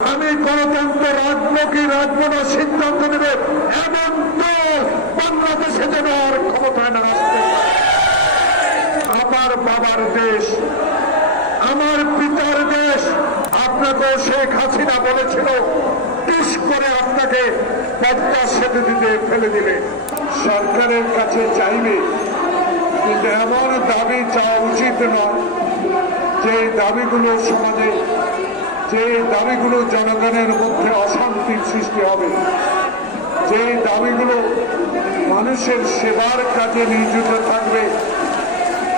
আমি গণতন্ত্র রাজমুখী রাজবনা সিদ্ধান্ত নেবে এমন দল বাংলাদেশে যেন আর ক্ষমতায় না আসতে পারে। আমার বাবার দেশ, আমার পিতার দেশ। আপনাকেও শেখ হাসিনা বলেছিল টিস করে আপনাকে পদ্মা সেতু দিতে ফেলে দিলে। সরকারের কাছে চাইবে, কিন্তু এমন দাবি চাওয়া উচিত নয় যে দাবিগুলো সমাজে, যে দাবিগুলো জনগণের মধ্যে অশান্তির সৃষ্টি হবে, যে দাবিগুলো মানুষের সেবার কাজে নিয়োজিত থাকবে,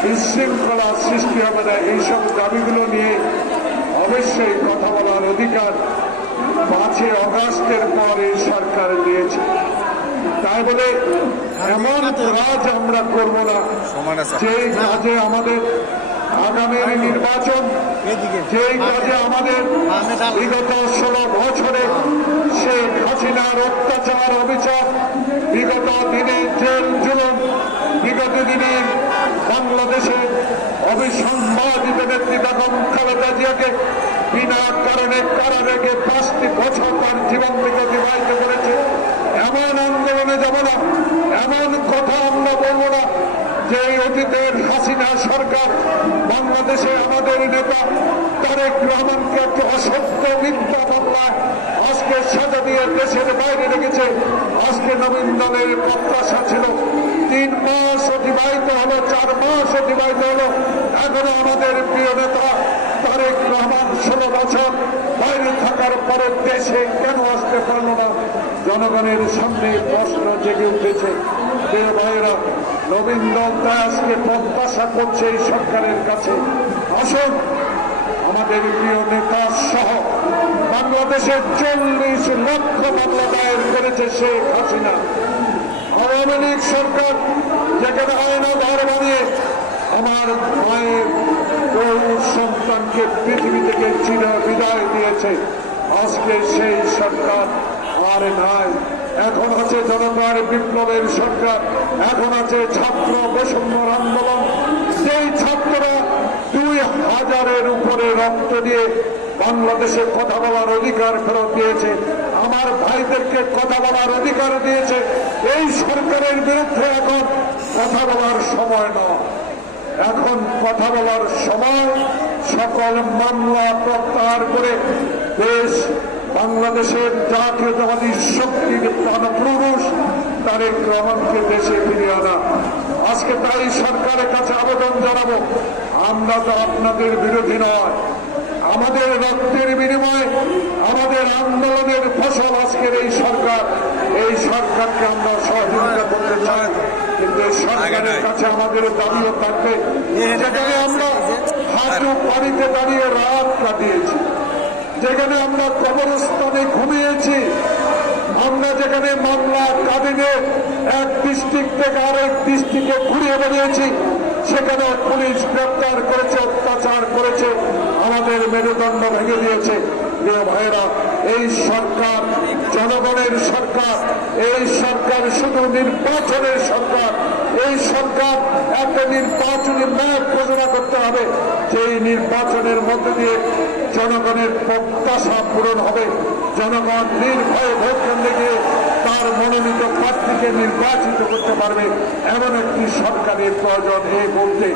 বিশৃঙ্খলা সৃষ্টি হবে না। এইসব দাবিগুলো নিয়ে অবশ্যই কথা বলার অধিকার 5 আগস্টের পর এই সরকার দিয়েছে। তাই বলে এমন কাজ আমরা করব না যেই কাজে আমাদের আগামীর নির্বাচন, যেই কাজে আমাদের বিগত 16 বছরে শেখ হাসিনার অত্যাচার অবিচার, বিগত দিনে জেল জুলুম, বিগত দিনে বাংলাদেশের অবিসংবাদিত নেত্রী বেগম খালেদা জিয়াকে বিনা কারণে কারাগারে 5টি বছর তার জীবন থেকে অতিবাহিত করেছে। এমন আন্দোলনে যাব না, এমন কথা আমরা বলবো না যে অতীতের হাসিনা সরকার বাংলাদেশে আমাদের নেতা তারেক রহমানকে একটি অসত্য মিথ্যা মামলায় আজকে সাজা দিয়ে দেশের বাইরে রেখেছে। আজকে নবীন দলের প্রত্যাশা ছিল 3 মাস অতিবাহিত হলো, 4 মাস অতিবাহিত হলো, এখনো আমাদের প্রিয় নেতা তারেক রহমান 16 বছর বাইরে থাকার পরে দেশে কেন আসতে পারল না? জনগণের সামনে প্রশ্ন জেগে উঠেছে। প্রিয় ভাইয়েরা, নবীন দল তাই আজকে প্রত্যাশা করছে এই সরকারের কাছে, আসুন আমাদের প্রিয় নেতা সহ বাংলাদেশের 40 লক্ষ মামলা দায়ের করেছে শেখ হাসিনা। আওয়ামী লীগ সরকার যেখানে আয়নাঘর বানিয়ে আমার মায়ের গৌর সন্তানকে পৃথিবী থেকে চির বিদায় দিয়েছে, আজকে সেই সরকার আর নাই। এখন আছে জনতার বিপ্লবের সরকার, এখন আছে ছাত্র বৈষম্যর আন্দোলন। সেই ছাত্ররা 2000-এর উপরে রক্ত দিয়ে বাংলাদেশে কথা বলার অধিকার ফেরত দিয়েছে, আমার ভাইদেরকে কথা বলার অধিকার দিয়েছে। এই সরকারের বিরুদ্ধে এখন কথা বলার সময় নয়, এখন কথা বলার সময় সকল মামলা প্রত্যাহার করে দেশ বাংলাদেশের জাতীয়তাবাদী শক্তির প্রাণপুরুষ তারেক রহমানকে দেশে ফিরিয়ে আনা। আজকে তাই সরকারের কাছে আবেদন জানাবো, আমরা তো আপনাদের বিরোধী নয়, আমাদের রক্তের বিনিময়ে আমাদের আন্দোলনের ফসল আজকের এই সরকার। এই সরকারকে আমরা সহযোগিতা করতে চাই, কিন্তু সরকারের কাছে আমাদের দাবিও থাকবে। যেখানে আমরা হাঁটু পানিতে দাঁড়িয়ে রাত কাটিয়েছি, যেখানে আমরা কবরস্থানে ঘুমিয়েছি, আমরা যেখানে মামলা কাঁদিনে এক ডিস্ট্রিক্ট থেকে আরেক ডিস্ট্রিক্টে ঘুরিয়ে বেরিয়েছি, সেখানে পুলিশ গ্রেপ্তার করেছে, অত্যাচার করেছে, আমাদের মেরুদণ্ড ভেঙে দিয়েছে। প্রিয় ভাইয়েরা, এই সরকার জনগণের সরকার, এই সরকার শুধু নির্বাচনের সরকার। এই সরকার একটা নির্বাচনী ম্যাপ ঘোষণা করতে হবে, যেই নির্বাচনের মধ্যে দিয়ে জনগণের প্রত্যাশা পূরণ হবে, জনগণ নির্ভয়ে ভোট কেন্দ্রে গিয়ে তার মনোনীত প্রার্থীকে নির্বাচিত করতে পারবে, এমন একটি সরকারের প্রয়োজন এই মুহূর্তে।